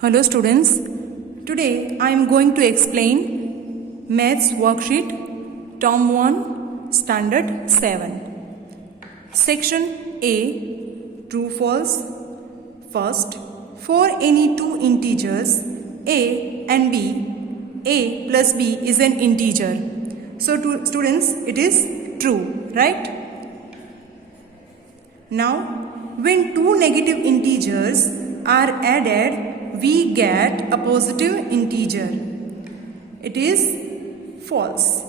Hello students, today I am going to explain Maths Worksheet Term 1 Standard 7. Section A, True False. First, for any two integers a and b, a plus b is an integer. So students, it is true, right? Now, when two negative integers are added, we get a positive integer. It is false.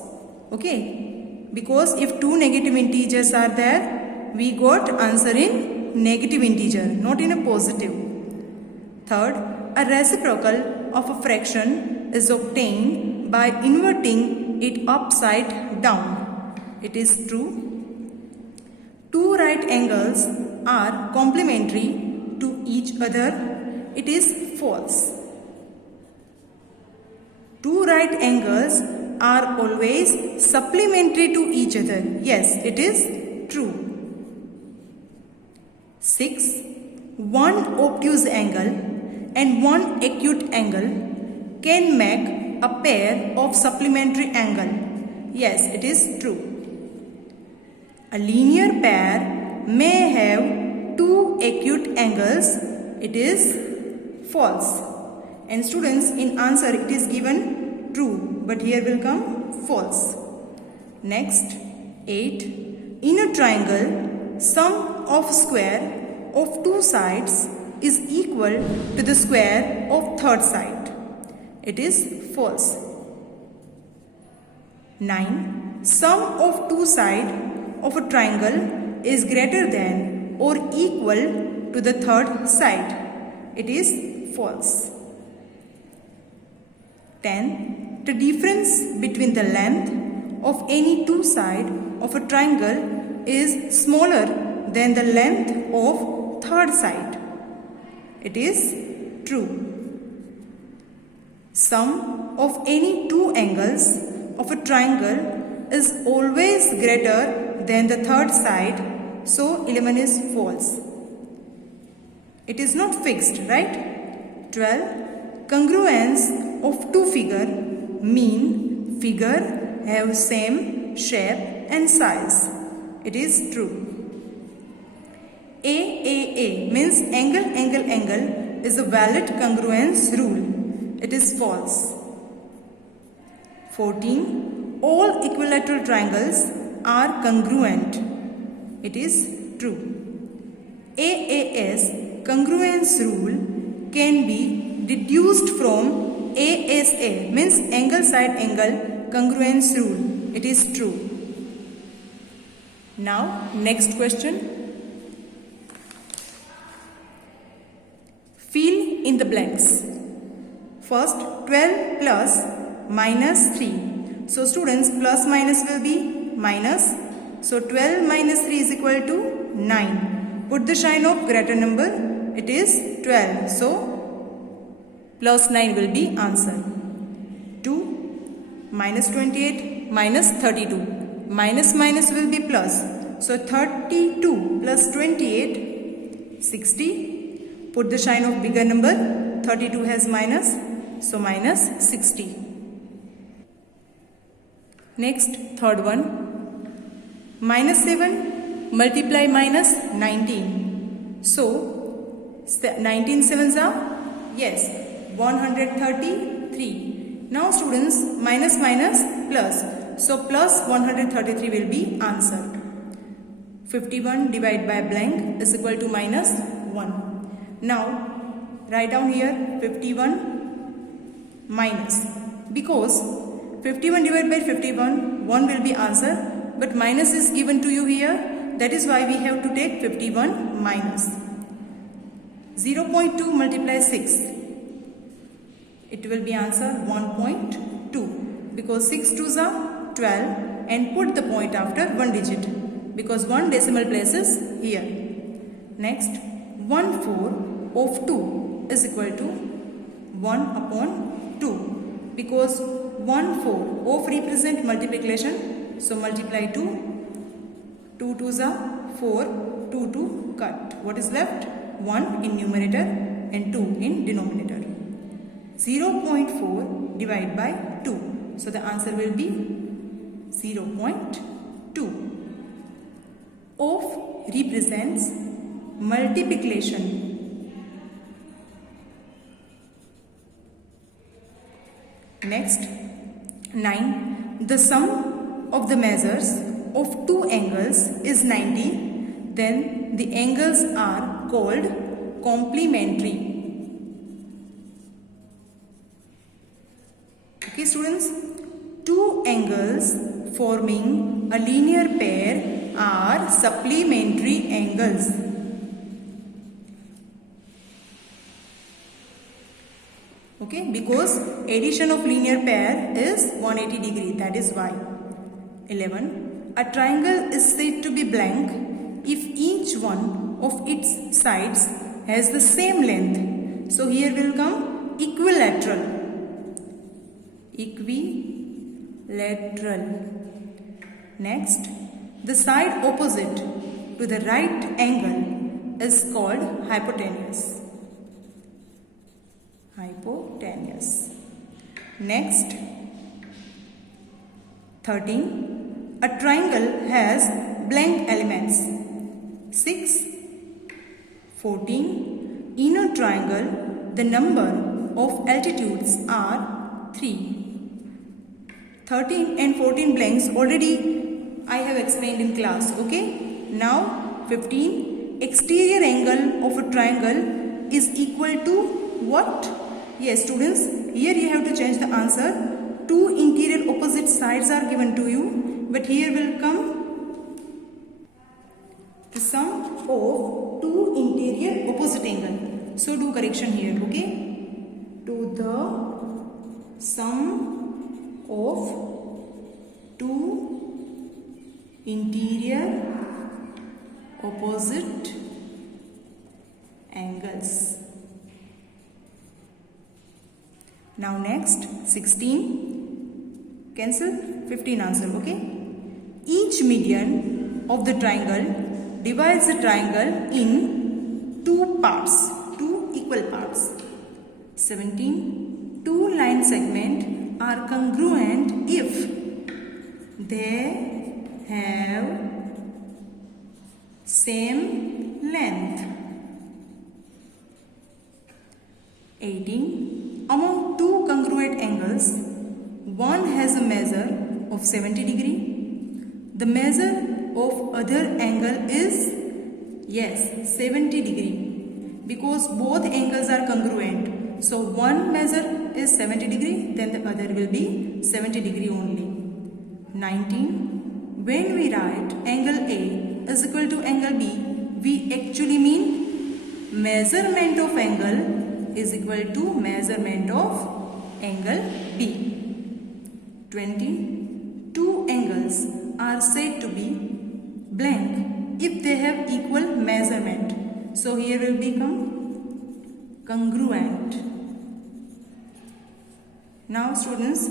Okay? Because if two negative integers are there, we got answer in negative integer, not in a positive. Third, a reciprocal of a fraction is obtained by inverting it upside down. It is true. Two right angles are complementary to each other. It is false. Two right angles are always supplementary to each other. Yes, it is true. 6. One obtuse angle and one acute angle can make a pair of supplementary angle. Yes, it is true. A linear pair may have two acute angles. It is false. And students, in answer it is given true, but here will come false. Next, 8. In a triangle, sum of square of two sides is equal to the square of third side. It is false. 9. Sum of two sides of a triangle is greater than or equal to the third side. It is false. 10. The difference between the length of any two sides of a triangle is smaller than the length of third side. It is true. Sum of any two angles of a triangle is always greater than the third side, so 11 is false. It is not fixed, right? 12. Congruence of two figures mean figure have same shape and size. It is true. AAA means angle is a valid congruence rule. It is false. 14. All equilateral triangles are congruent. It is true. AAS congruence rule can be deduced from ASA means angle side angle congruence rule. It is true. Now next question. Fill in the blanks. First, 12 plus minus 3. So students, plus minus will be minus. So 12 minus 3 is equal to 9. Put the sign of greater number. It is 12. So plus 9 will be answer. 2 minus 28 minus 32. Minus minus will be plus. So 32 plus 28, 60. Put the sign of bigger number. 32 has minus. So minus 60. Next, third one. Minus 7 multiply minus 19. So 19 sevens are, yes, 133. Now students, minus minus plus. So plus 133 will be answer. 51 divided by blank is equal to minus 1. Now write down here 51 minus. Because 51 divided by 51, 1 will be answer. But minus is given to you here. That is why we have to take 51 minus. 0.2 multiply 6. It will be answer 1.2. Because 6 2s are 12 and put the point after one digit. Because one decimal place is here. Next, 1/4 of 2 is equal to 1 upon 2. Because 1/4 of represent multiplication. So multiply 2. 2 2s are 4. 2 2 cut. What is left? 1 in numerator and 2 in denominator. 0.4 divided by 2. So the answer will be 0.2. Of represents multiplication. Next, 9. The sum of the measures of two angles is 90. Then the angles are called complementary. Okay, students, two angles forming a linear pair are supplementary angles. Okay, because addition of linear pair is 180 degree, that is why. 11. A triangle is said to be blank if each one of its sides has the same length. So here will come equilateral. Equilateral. Next, the side opposite to the right angle is called hypotenuse. Hypotenuse. Next, 13. A triangle has blank elements. 6. 14. In a triangle, the number of altitudes are 3. 13 and 14 blanks already I have explained in class. Okay. Now 15. Exterior angle of a triangle is equal to what? Yes, students, here you have to change the answer. Two interior opposite sides are given to you, but here will come the sum of two interior opposite angle. So do correction here, okay? To the sum of two interior opposite angles. Now next, 16. Cancel 15 answer, okay? Each median of the triangle divides the triangle in two parts, two equal parts. 17. Two line segments are congruent if they have same length. 18. Among two congruent angles, one has a measure of 70 degree. The measure of other angle is, yes, 70 degree, because both angles are congruent. So one measure is 70 degree, then the other will be 70 degree only. 19. When we write angle A is equal to angle B, we actually mean measurement of angle is equal to measurement of angle B. 20. Two angles are said to be blank if they have equal measurement. So here will become congruent. Now students,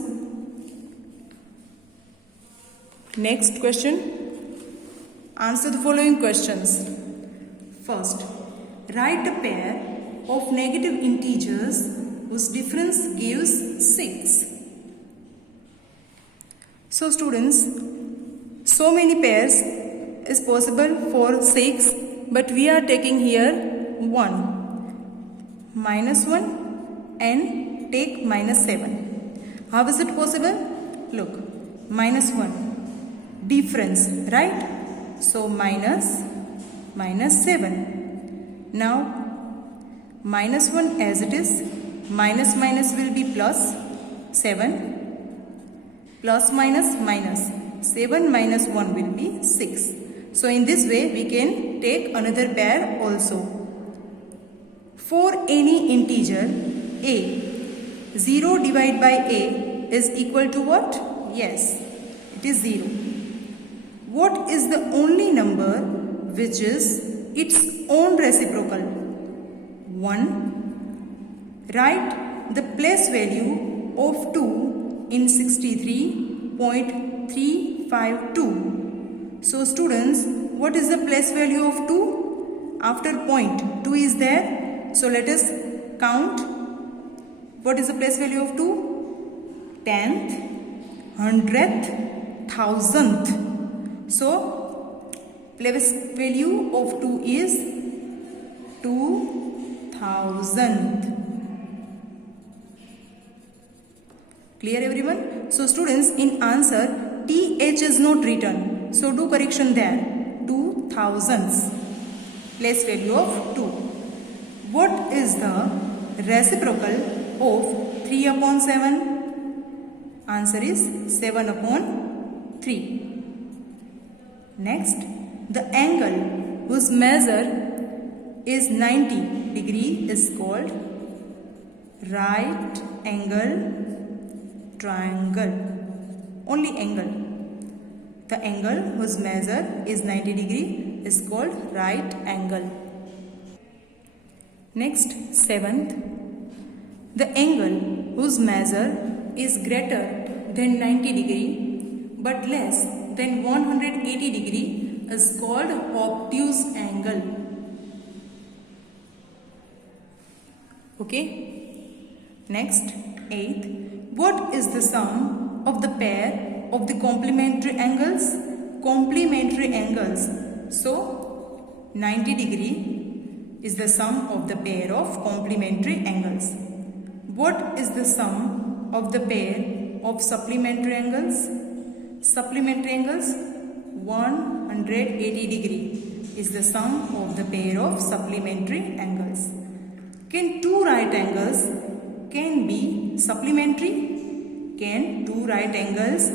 next question. Answer the following questions. First, write a pair of negative integers whose difference gives 6. So students, so many pairs is possible for 6, but we are taking here 1, -1 and take -7. How is it possible? Look, -1, difference, right? So -7. Now -1 as it is, minus will be plus 7, plus minus 7 minus 1 will be 6. So in this way we can take another pair also. For any integer a, 0 divided by a is equal to what? Yes, it is 0. What is the only number which is its own reciprocal? 1. Write the place value of 2 in 63.352. So students, what is the place value of 2? After point 2 is there. So let us count What is the place value of 2? Tenth, hundredth, thousandth. So place value of 2 is 2000th. Clear everyone? So students, in answer TH is not written. So do correction there. 2000s. Place value of 2. What is the reciprocal of 3 upon 7? Answer is 7 upon 3. Next, the angle whose measure is 90 degree is called right angle triangle. Only angle. The angle whose measure is 90 degree is called right angle. Next, 7th. The angle whose measure is greater than 90 degree but less than 180 degree is called obtuse angle. Okay. Next, 8th. What is the sum of the pair of the complementary angles? Complementary angles. So 90 degree is the sum of the pair of complementary angles. What is the sum of the pair of supplementary angles? Supplementary angles, 180 degree is the sum of the pair of supplementary angles. Can two right angles can be supplementary? Can two right angles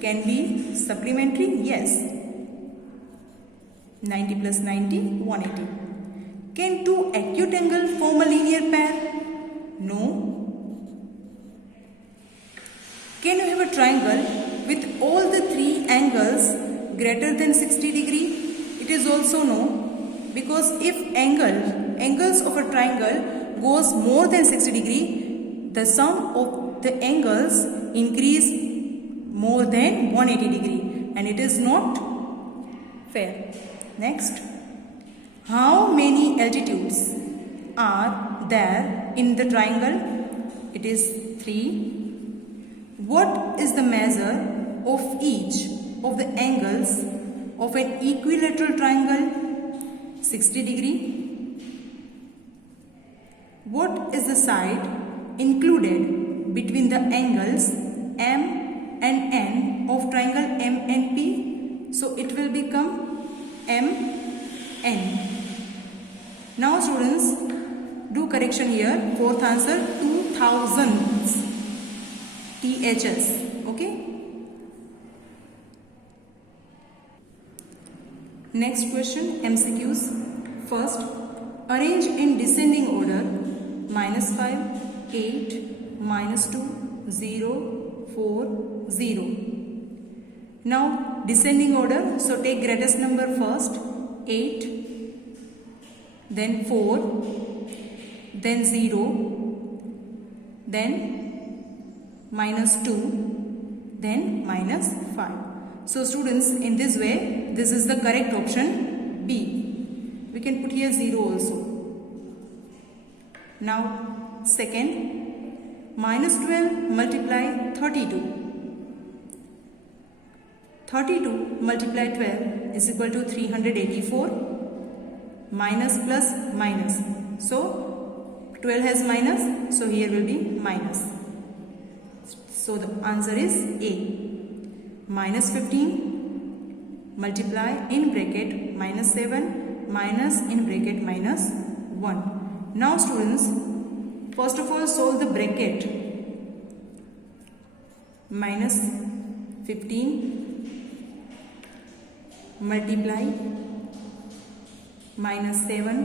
can be supplementary? Yes. 90 plus 90, 180. Can two acute angles form a linear pair? No. Can you have a triangle with all the three angles greater than 60 degree? It is also no, because if angles of a triangle goes more than 60 degree, the sum of the angles increase more than 180 degree, and it is not fair. Next, how many altitudes are there in the triangle? It is 3. What is the measure of each of the angles of an equilateral triangle? 60 degree. What is the side included between the angles M and N of triangle MNP? So it will become MN. Now students, do correction here. Fourth answer, 2000s. THS. Okay. Next question, MCQs. First, arrange in descending order -5, 8, -2, 0, 4, 0. Now descending order, so take greatest number first, 8, then 4, then 0, then -2, then -5. So students, in this way, this is the correct option B. We can put here 0 also. Now second, -12 multiply 32. 32 multiply 12 is equal to 384. Minus plus minus. So 12 has minus, so here will be minus. So the answer is A. -15 multiply in bracket -7 minus in bracket -1. Now students, first of all solve the bracket. -15 multiply -7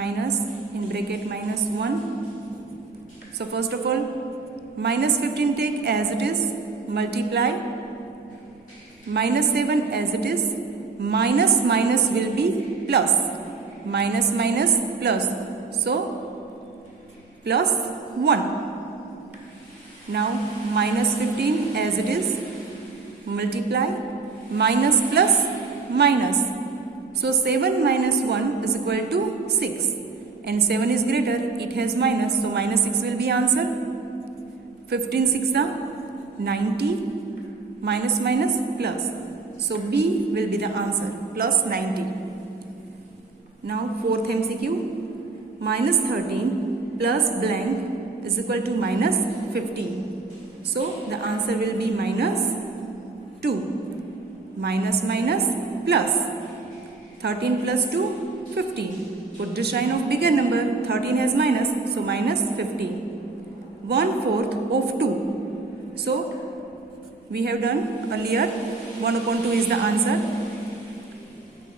minus in bracket -1. So first of all, -15 take as it is, multiply -7 as it is, minus minus will be plus, minus minus plus, so plus 1. Now -15 as it is, multiply minus plus minus, so 7 minus 1 is equal to 6, and 7 is greater, it has minus, so minus 6 will be answer. 15 6 are 90, minus minus plus, so B will be the answer, plus 90. Now fourth MCQ, minus 13 plus blank is equal to minus 15. So the answer will be minus 2. Minus minus plus 13 plus 2, 15. Put the sign of bigger number, 13 has minus, so minus 15. 1/4 of 2. So we have done earlier, 1 upon 2 is the answer.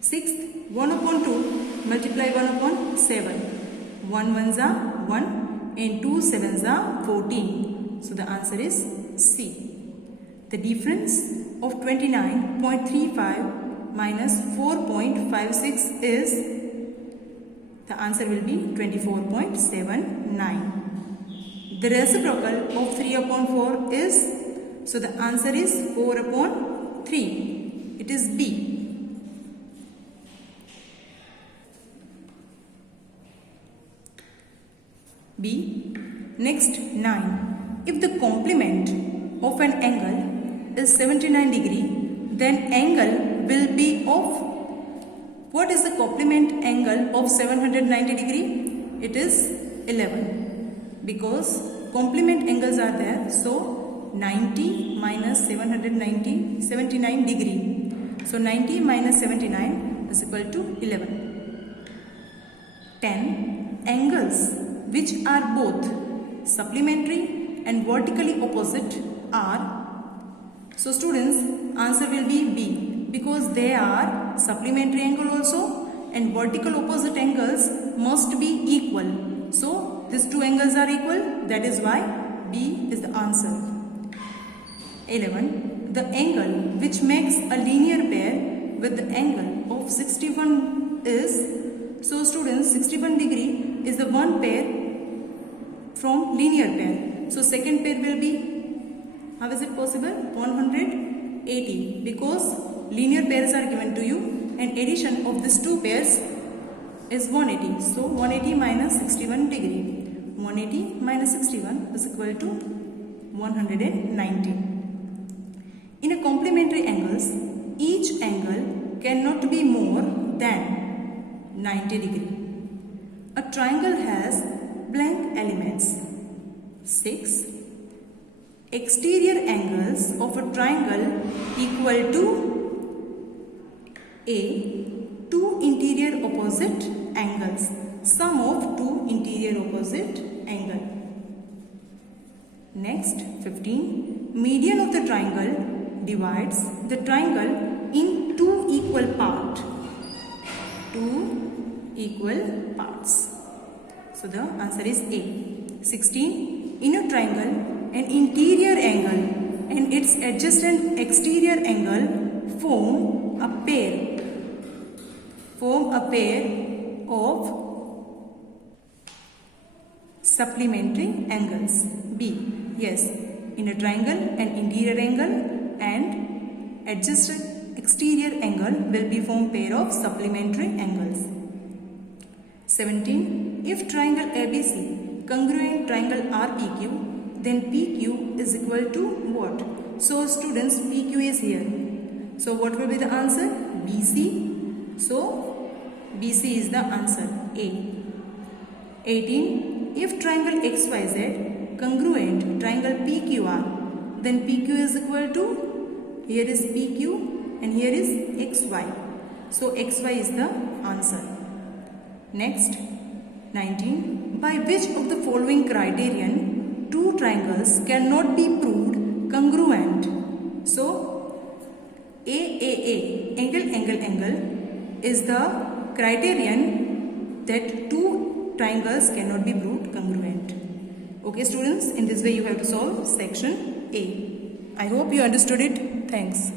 Sixth, 1 upon 2 multiply 1 upon 7. 1 ones are 1 and 2 sevens are 14. So the answer is C. The difference of 29.35 minus 4.56 is, the answer will be 24.79. The reciprocal of 3 upon 4 is, so the answer is 4 upon 3. It is B. B. Next, 9. If the complement of an angle is 79 degree, then angle will be of, what is the complement angle of 790 degree? It is 11, because complement angles are there. So 90 minus 790, 79 degree. So 90 minus 79 is equal to 11. 10. Angles which are both supplementary and vertically opposite are, so students, answer will be B, because they are supplementary angle also and vertical opposite angles must be equal. So these two angles are equal, that is why B is the answer. 11. The angle which makes a linear pair with the angle of 61 is, so students, 61 degree is the one pair from linear pair. So second pair will be, how is it possible? 180, because linear pairs are given to you and addition of these two pairs is 180. So 180 minus 61 degree. 180 minus 61 is equal to 190. In a complementary angles, each angle cannot be more than 90 degree. A triangle has blank elements. 6. Exterior angles of a triangle equal to A. Two interior opposite angles. Sum of two interior opposite angle. Next, 15. Median of the triangle divides the triangle in two equal parts. Two equal parts. So the answer is A. 16. In a triangle, an interior angle and its adjacent exterior angle form a pair of supplementary angles. B. Yes, in a triangle, an interior angle and adjacent exterior angle will be formed pair of supplementary angles. 17. If triangle ABC congruent triangle RPQ, then PQ is equal to what? So students, PQ is here. So what will be the answer? BC. So BC is the answer, A. 18. If triangle XYZ congruent triangle PQR, then PQ is equal to, here is PQ and here is XY. So XY is the answer. Next, 19. By which of the following criterion two triangles cannot be proved congruent? So AAA, angle is the criterion that two triangles cannot be proved congruent. Okay students, in this way you have to solve section A. I hope you understood it. Thanks.